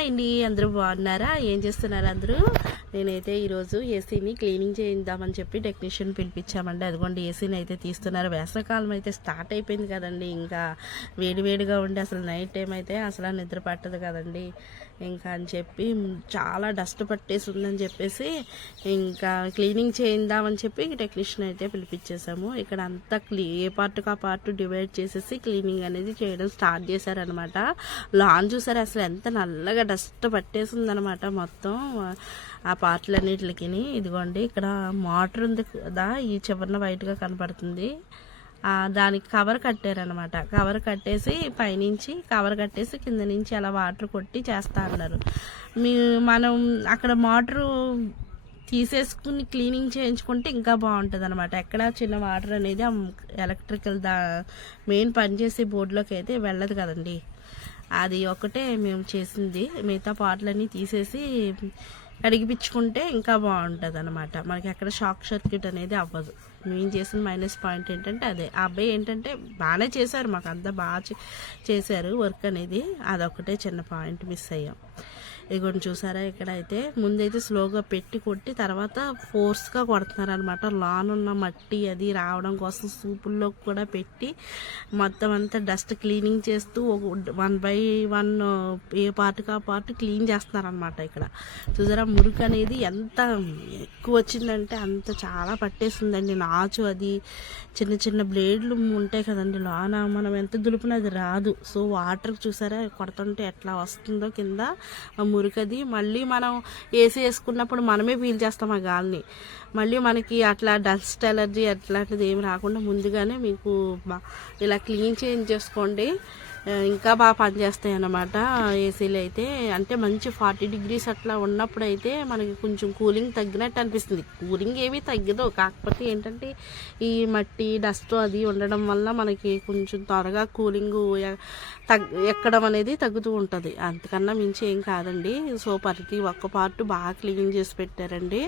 Hi అండి, అందరూ బాగున్నారా? ఏం చేస్తున్నారు అందరూ? నేనైతే ఈరోజు ఏసీని క్లీనింగ్ చేయిద్దామని చెప్పి టెక్నీషియన్ పిలిపించామండి. అదిగోండి ఏసీని అయితే తీస్తున్నారు. వేసవకాలం అయితే స్టార్ట్ అయిపోయింది కదండి. ఇంకా వేడివేడిగా ఉండి అసలు నైట్ టైం అయితే అసలు నిద్ర పట్టదు కదండి. ఇంకా అని చెప్పి చాలా డస్ట్ పట్టేసి ఉందని చెప్పేసి ఇంకా క్లీనింగ్ చేయిద్దామని చెప్పి టెక్నీషియన్ అయితే పిలిపించేసాము. ఇక్కడ అంతా ఏ పార్ట్కి ఆ పార్ట్ డివైడ్ చేసేసి క్లీనింగ్ అనేది చేయడం స్టార్ట్ చేశారనమాట. లాన్ చూసారు అసలు ఎంత నల్లగా డస్ట్ పట్టేసి ఉందనమాట మొత్తం ఆ పార్ట్లన్నిటికి. ఇదిగోండి ఇక్కడ మోటార్ ఉంది కదా, ఈ చివరన వైట్గా కనపడుతుంది. దానికి కవర్ కట్టారనమాట. కవర్ కట్టేసి పైనుంచి కవర్ కట్టేసి కింద నుంచి అలా వాటర్ కొట్టి చేస్తా అన్నారు. మనం అక్కడ మోటరు తీసేసుకుని క్లీనింగ్ చేయించుకుంటే ఇంకా బాగుంటుంది అనమాట. ఎక్కడ చిన్న వాటర్ అనేది ఎలక్ట్రికల్ మెయిన్ పనిచేసే బోర్డులోకి అయితే వెళ్ళదు కదండి. అది ఒకటే మేము చేసింది. మిగతా పార్ట్లన్నీ తీసేసి కడిగిపించుకుంటే ఇంకా బాగుంటుంది అనమాట. మనకి ఎక్కడ షాక్ సర్క్యూట్ అనేది అవ్వదు. మేము చేసిన మైనస్ పాయింట్ ఏంటంటే అదే. ఆ అబ్బాయి ఏంటంటే బాగానే చేశారు, మాకు అంతా బాగా చేశారు వర్క్ అనేది. అదొకటే చిన్న పాయింట్ మిస్ అయ్యాం. ఇదిగోండి చూసారా, ఇక్కడైతే ముందైతే స్లోగా పెట్టి కొట్టి తర్వాత ఫోర్స్గా కొడుతున్నారు అనమాట. లాన్ ఉన్న మట్టి అది రావడం కోసం సూపుల్లోకి కూడా పెట్టి మొత్తం అంతా డస్ట్ క్లీనింగ్ చేస్తూ 1 by 1 ఏ పార్ట్కి ఆ పార్ట్ క్లీన్ చేస్తున్నారనమాట. ఇక్కడ చూసారా మురికి అనేది ఎంత ఎక్కువ వచ్చిందంటే అంత చాలా పట్టేస్తుందండి. నాచు అది చిన్న చిన్న బ్లేడ్లు ఉంటాయి కదండి లోన, మనం ఎంత దులిపినా అది రాదు. సో వాటర్ చూసారా కొడుతుంటే ఎట్లా వస్తుందో కింద మురికది. మళ్ళీ మనం ఏసీ వేసుకున్నప్పుడు మనమే ఫీల్ చేస్తాం ఆ గాలిని. మళ్ళీ మనకి అట్లా డస్ట్ ఎలర్జీ అట్లాంటిది ఏమి రాకుండా ముందుగానే మీకు ఇలా క్లీన్ చేయించేసుకోండి. ఇంకా బాగా పనిచేస్తాయి అన్నమాట ఏసీలు అయితే. అంటే మంచి 40 degrees అట్లా ఉన్నప్పుడు అయితే మనకి కొంచెం కూలింగ్ తగ్గినట్టు అనిపిస్తుంది. కూలింగ్ ఏమీ తగ్గదు, కాకపోతే ఏంటంటే ఈ మట్టి డస్ట్ అది ఉండడం వల్ల మనకి కొంచెం త్వరగా కూలింగ్ ఎక్కడం అనేది తగ్గుతూ ఉంటుంది. అంతకన్నా మించి ఏం కాదండి. సో ప్రతి ఒక్క పార్ట్ బాగా క్లీన్ చేసి పెట్టారండి.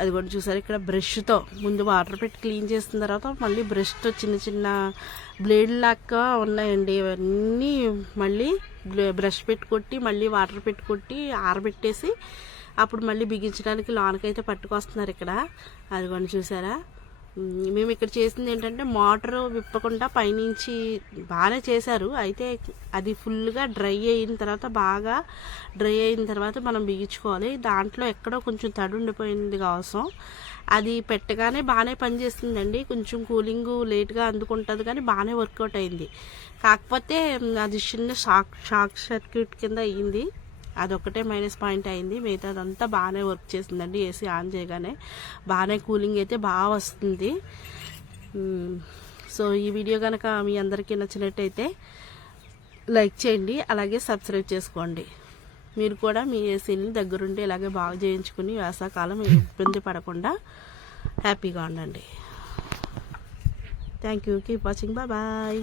అది కూడా చూసారు. ఇక్కడ బ్రష్తో ముందు వాటర్ పెట్టి క్లీన్ చేసిన తర్వాత మళ్ళీ బ్రష్తో చిన్న చిన్న బ్లేడ్ లాగా ఉన్నాయండి. ఇవన్నీ మళ్ళీ బ్రష్ పెట్టి కొట్టి మళ్ళీ వాటర్ పెట్టి కొట్టి ఆరబెట్టేసి అప్పుడు మళ్ళీ బిగించడానికి లోనకైతే పట్టుకొస్తున్నారు ఇక్కడ. అది కూడా చూసారా. మేము ఇక్కడ చేసింది ఏంటంటే మోటారు విప్పకుండా పైనుంచి బాగానే చేశారు. అయితే అది ఫుల్గా డ్రై అయిన తర్వాత బాగా డ్రై అయిన తర్వాత మనం బిగించుకోవాలి. దాంట్లో ఎక్కడో కొంచెం తడి ఉండిపోయింది కోసం అది పెట్టగానే బాగానే పనిచేస్తుందండి. కొంచెం కూలింగ్ లేట్గా అందుకుంటుంది కానీ బాగానే వర్కౌట్ అయింది. కాకపోతే అది చిన్న షాక్ సర్క్యూట్ కింద అయ్యింది. అదొక్కటే మైనస్ పాయింట్ అయింది. మిగతాదంతా బాగానే వర్క్ చేసిందండి. ఏసీ ఆన్ చేయగానే బాగానే కూలింగ్ అయితే బాగా వస్తుంది. సో ఈ వీడియో కనుక మీ అందరికీ నచ్చినట్టయితే లైక్ చేయండి, అలాగే సబ్స్క్రైబ్ చేసుకోండి. మీరు కూడా మీ ఏసీని దగ్గరుండి ఇలాగే బాగా చేయించుకుని వేసవకాలం ఇబ్బంది పడకుండా హ్యాపీగా ఉండండి. Thank you. Keep watching. Bye.